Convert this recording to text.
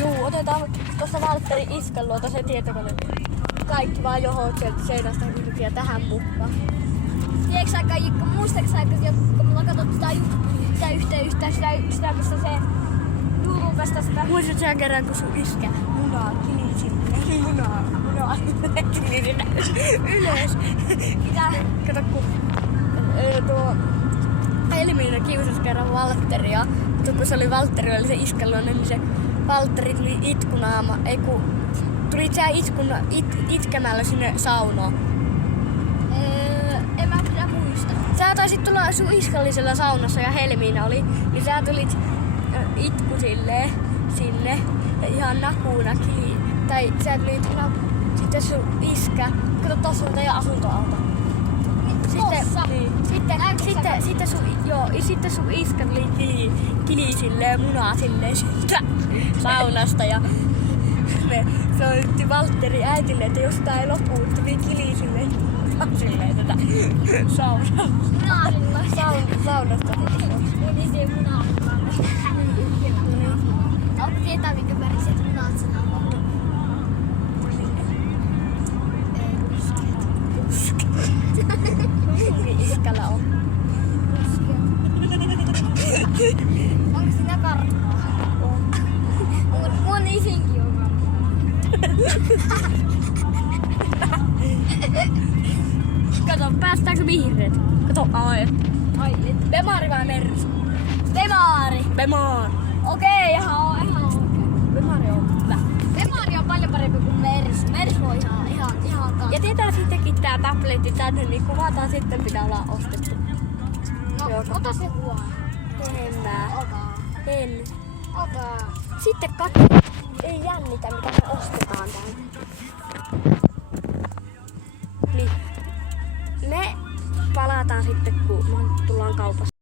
Juu, otetaan tuossa Valtterin iskän luota se tietokone. Kaikki vaan johot sieltä seinästä ja tähän mukaan. Tiedätkö sä Jikko, muistatko sä, kun mulla katsottu sitä yhteyttä, sitä missä se Juurukasta sitä... Muistatko sä kerran, kun sun iskä munaa kilisi? Munaa kilisi ylös. Kato kun tuo Elmiina kiusasi kerran Valtteria. Kun se oli Valtteri, oli se iskän luonne, niin se Valtteri tuli itkunaama. Ei kun tulit sä itkemällä sinne saunaan. En mä pidä muista. Sä taisit tulla sun iskallisella saunassa ja Helmiina oli, niin sä tulit itku silleen sinne ihan nakuuna kiinni. Tai sä tulit sitten sun iskä, kato tossa on teidän asuntoauto. Sitten sun iskä tuli kili silleen munaa silleen sieltä saunasta ja se oli Valtteri äitille, että jos tää ei lopu, tuli kili silleen tätä saunasta. Saunasta. Niin se munaa. Onko tietää minkä väriset munat sana on? Iskällä on. Onko siinä karttaa? On. Mun isinkin on karttaa. Kato, päästäänkö vihreät? Kato, ai. Bemaari vai Mersu? Bemaari. Okei, ihan okei. Bemaari on hyvä. Bemaari on paljon parempi kuin Mersu. Mersu on ihan kans. Ja tietää sittenkin tää tabletti tänne, niin kuvataan sitten pitää olla ostettu. No, ota se huomioon. En mä. En. Ota. Sitten katso. Ei jännitä mitä me ostetaan tänne.